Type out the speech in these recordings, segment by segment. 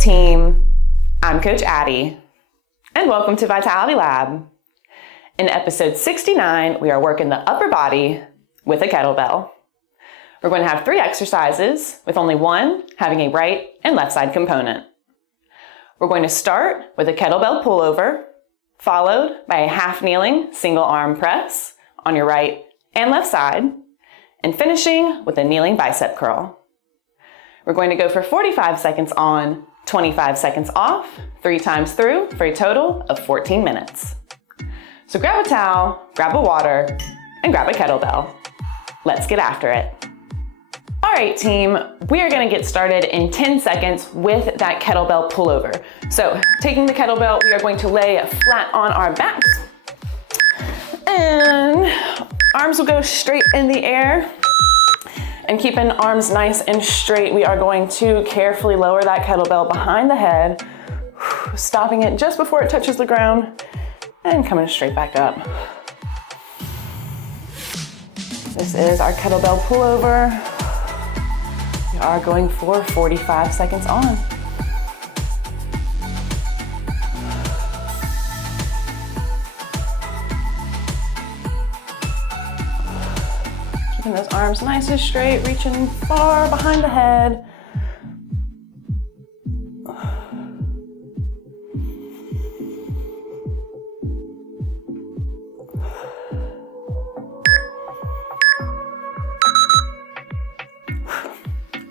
team? I'm Coach Addie, and welcome to Vitality Lab. In episode 69, we are working the upper body with a kettlebell. We're going to have 3 exercises, with only one having a right and left side component. We're going to start with a kettlebell pullover, followed by a half kneeling single arm press on your right and left side, and finishing with a kneeling bicep curl. We're going to go for 45 seconds on, 25 seconds off, 3 times through for a total of 14 minutes. So grab a towel, grab a water, and grab a kettlebell. Let's get after it. All right, team, we are gonna get started in 10 seconds with that kettlebell pullover. So taking the kettlebell, we are going to lay flat on our backs, and arms will go straight in the air. And keeping arms nice and straight, we are going to carefully lower that kettlebell behind the head, stopping it just before it touches the ground, and coming straight back up. This is our kettlebell pullover. We are going for 45 seconds on. Keeping those arms nice and straight, reaching far behind the head.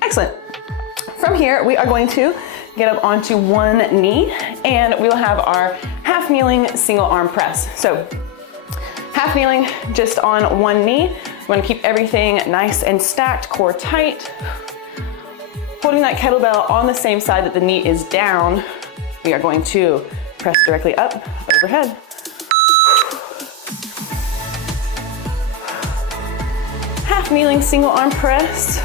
Excellent. From here, we are going to get up onto one knee, and we'll have our half kneeling single arm press. So half kneeling just on one knee. We want to keep everything nice and stacked, core tight. Holding that kettlebell on the same side that the knee is down, we are going to press directly up, overhead. Half kneeling single arm press.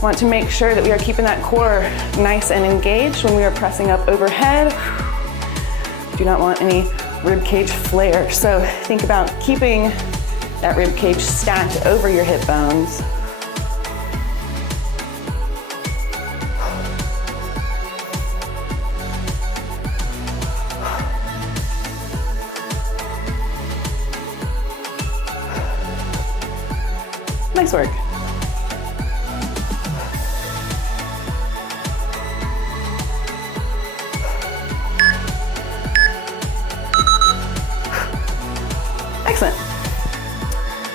Want to make sure that we are keeping that core nice and engaged when we are pressing up overhead. Do not want any rib cage flare. So think about keeping that rib cage stacked over your hip bones. Nice work. Excellent.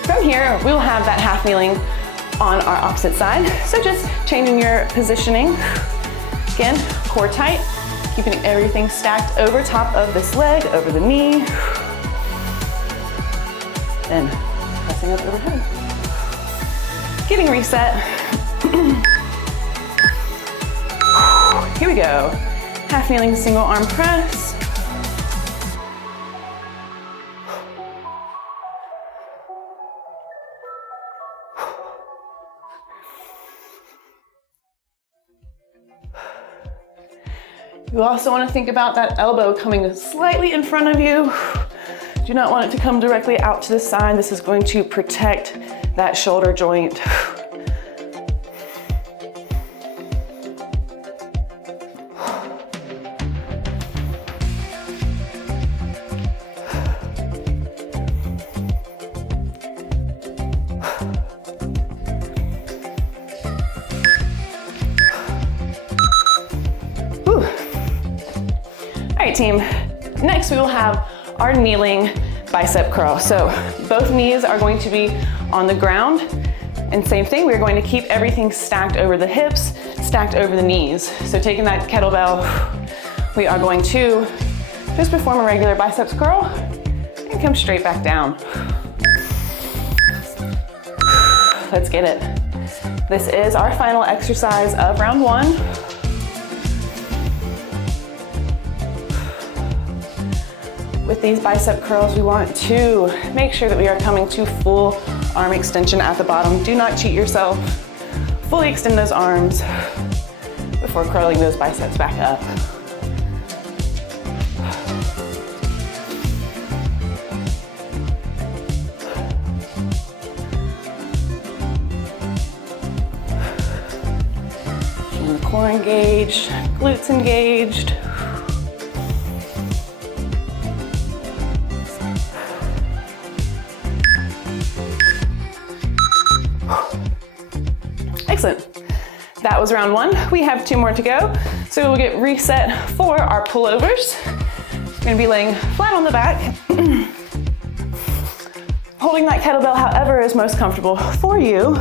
From here, we will have that half kneeling on our opposite side. So just changing your positioning. Again, core tight, keeping everything stacked over top of this leg, over the knee. Then pressing up overhead. Getting reset. Here we go. Half kneeling single arm press. You also want to think about that elbow coming slightly in front of you. Do not want it to come directly out to the side. This is going to protect that shoulder joint. All right, team. Next, we will have our kneeling bicep curl. So both knees are going to be on the ground. And same thing, we're going to keep everything stacked over the hips, stacked over the knees. So taking that kettlebell, we are going to just perform a regular biceps curl and come straight back down. Let's get it. This is our final exercise of round 1. With these bicep curls, we want to make sure that we are coming to full arm extension at the bottom. Do not cheat yourself. Fully extend those arms before curling those biceps back up. Core engaged, glutes engaged. Excellent. That was round one. We have 2 more to go. So we'll get reset for our pullovers. We're gonna be laying flat on the back. Holding that kettlebell however is most comfortable for you.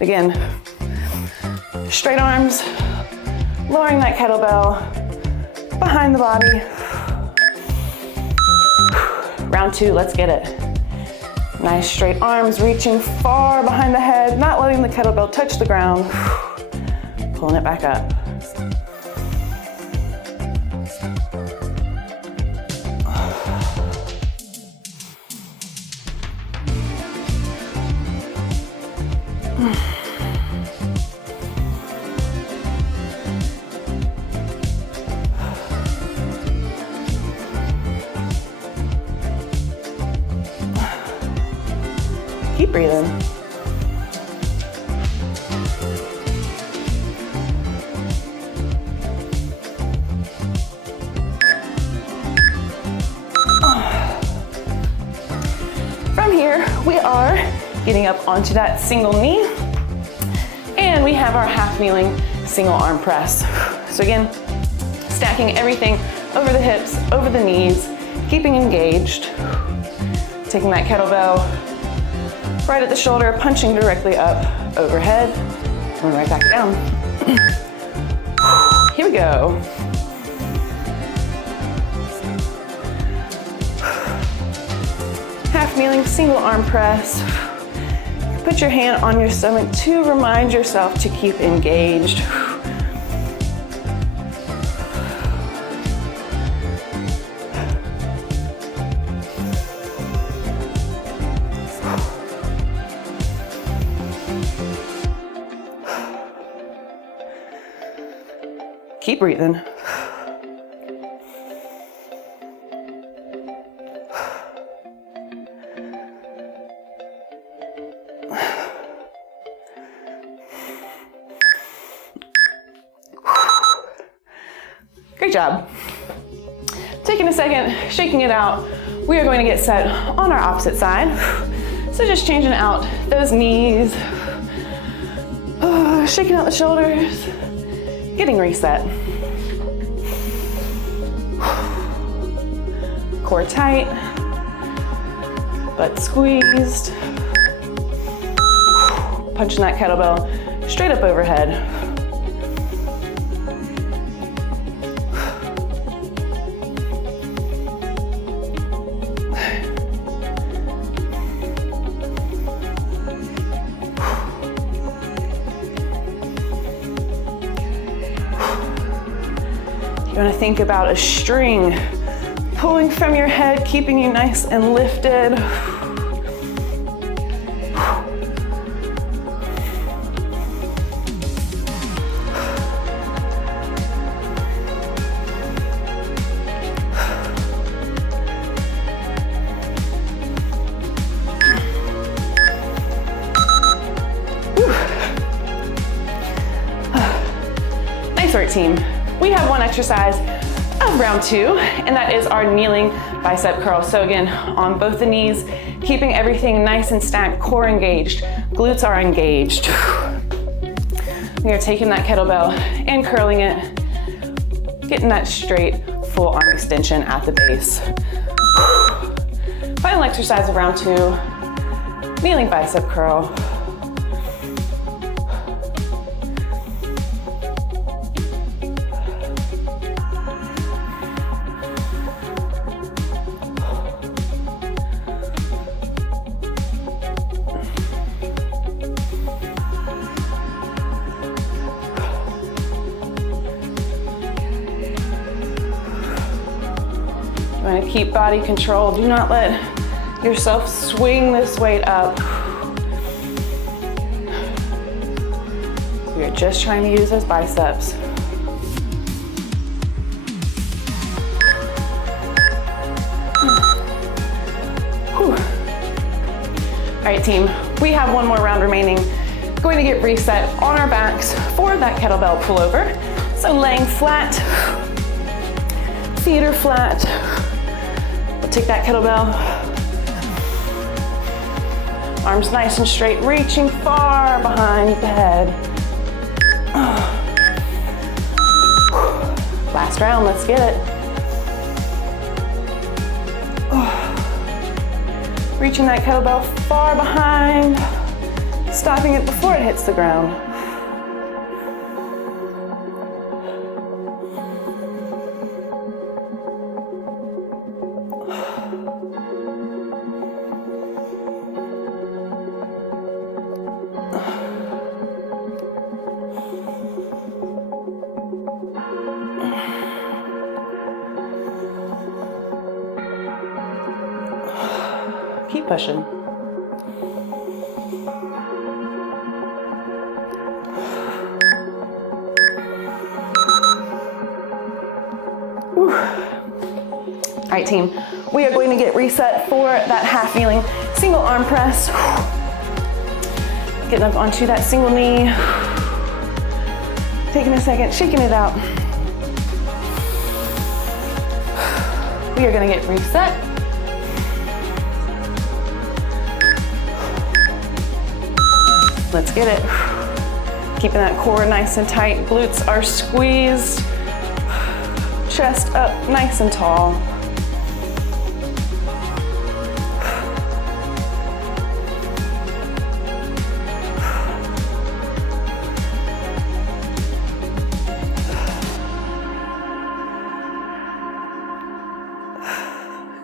Again, straight arms, lowering that kettlebell behind the body. Round 2, let's get it. Nice straight arms, reaching far behind the head, not letting the kettlebell touch the ground. Pulling it back up. Keep breathing. From here, we are getting up onto that single knee, and we have our half kneeling single arm press. So again, stacking everything over the hips, over the knees, keeping engaged, taking that kettlebell right at the shoulder, punching directly up overhead, and right back down. Here we go. Half kneeling, single arm press. Put your hand on your stomach to remind yourself to keep engaged. Keep breathing. Great job. Taking a second, shaking it out. We are going to get set on our opposite side. So just changing out those knees, shaking out the shoulders, getting reset. Core tight, butt squeezed. Punching that kettlebell straight up overhead. You want to think about a string pulling from your head, keeping you nice and lifted. Nice work, team. We have one exercise of round 2, and that is our kneeling bicep curl. So again, on both the knees, keeping everything nice and stacked, core engaged, glutes are engaged. We are taking that kettlebell and curling it, getting that straight full arm extension at the base. Final exercise of round 2, kneeling bicep curl. You want to keep body control. Do not let yourself swing this weight up. You're just trying to use those biceps. Whew. All right, team, we have one more round remaining. Going to get reset on our backs for that kettlebell pullover. So laying flat, feet are flat. We'll take that kettlebell. Arms nice and straight, reaching far behind the head. Last round, let's get it. Reaching that kettlebell far behind, stopping it before it hits the ground. Keep pushing. Whew. All right, team, we are going to get reset for that half kneeling single arm press. Getting up onto that single knee. Taking a second, shaking it out. We are going to get reset. Let's get it. Keeping that core nice and tight. Glutes are squeezed. Chest up nice and tall.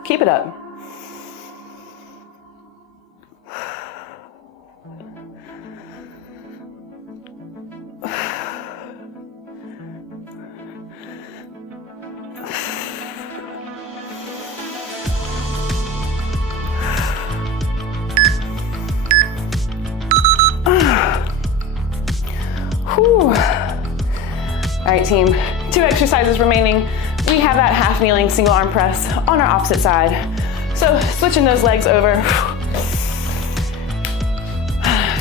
Keep it up. All right, team, 2 exercises remaining. We have that half kneeling single arm press on our opposite side. So switching those legs over.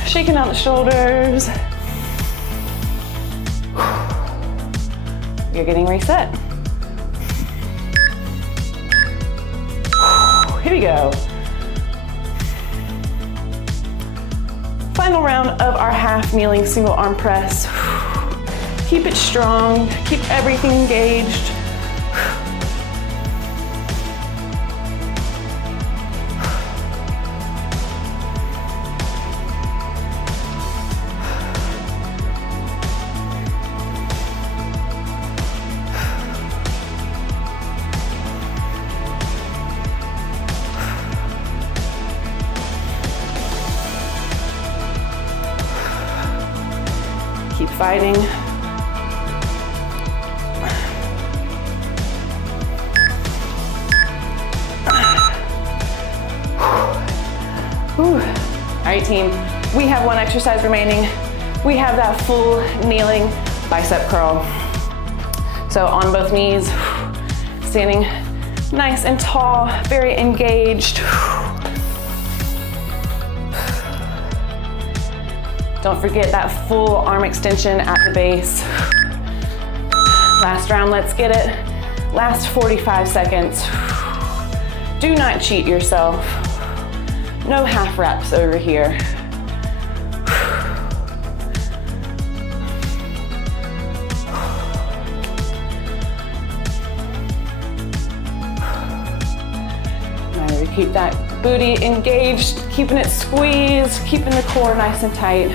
Shaking out the shoulders. You're getting reset. Here we go. Final round of our half kneeling single arm press. Keep it strong, keep everything engaged. Keep fighting. All right, team, we have 1 exercise remaining. We have that full kneeling bicep curl. So on both knees, standing nice and tall, very engaged. Don't forget that full arm extension at the base. Last round, let's get it. Last 45 seconds. Do not cheat yourself. No half reps over here. Now we keep that booty engaged, keeping it squeezed, keeping the core nice and tight.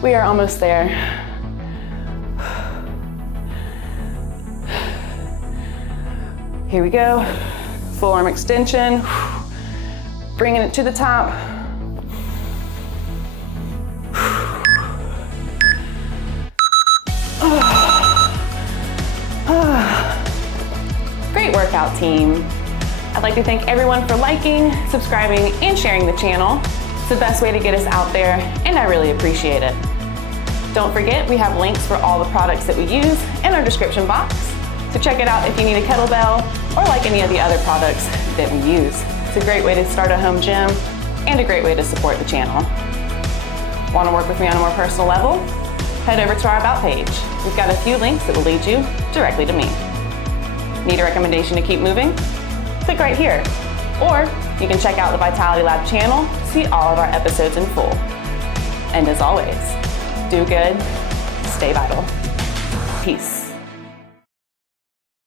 We are almost there. Here we go. Full arm extension, bringing it to the top. Great workout, team. I'd like to thank everyone for liking, subscribing, and sharing the channel. It's the best way to get us out there, and I really appreciate it. Don't forget, we have links for all the products that we use in our description box. So check it out if you need a kettlebell or like any of the other products that we use. It's a great way to start a home gym and a great way to support the channel. Want to work with me on a more personal level? Head over to our About page. We've got a few links that will lead you directly to me. Need a recommendation to keep moving? Click right here. Or you can check out the Vitality Lab channel to see all of our episodes in full. And as always, do good, stay vital. Peace.